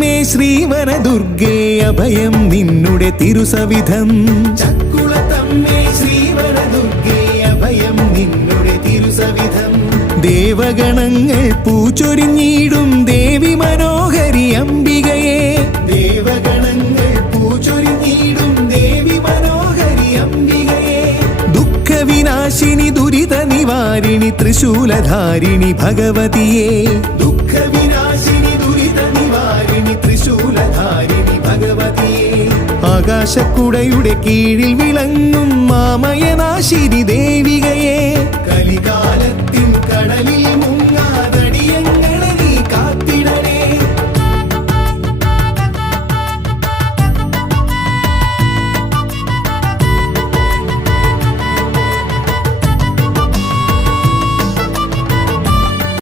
ചക്കുളത്തമ്മേ ശ്രീവനദുർഗേ അഭയം നിന്നുടെ തിരുസവിധം. ചക്കുളത്തമ്മേ ശ്രീവനദുർഗേ അഭയം നിന്നുടെ തിരുസവിധം. ദേവഗണങ്ങൾ പൂച്ചൊരിഞ്ഞിടും ദേവി മനോഹരി അംബികയെ. ദേവഗണങ്ങൾ പൂച്ചൊരിഞ്ഞിടും ദേവി മനോഹരി അംബികയെ. ദുഃഖവിനാശിനി ദുരിത നിവാരിണി ത്രിശൂലധാരിണി ഭഗവതിയെ. ദുഃഖവിനാശിനി ദുരിത നിവാരിണി ത്രിശൂലധാരിണി ഭഗവതിയെ. ആകാശക്കുടയുടെ കീഴിൽ വിളങ്ങും മാമയനാശിനി ദേവികയെ. കലികാലത്തിൻ കടലിൽ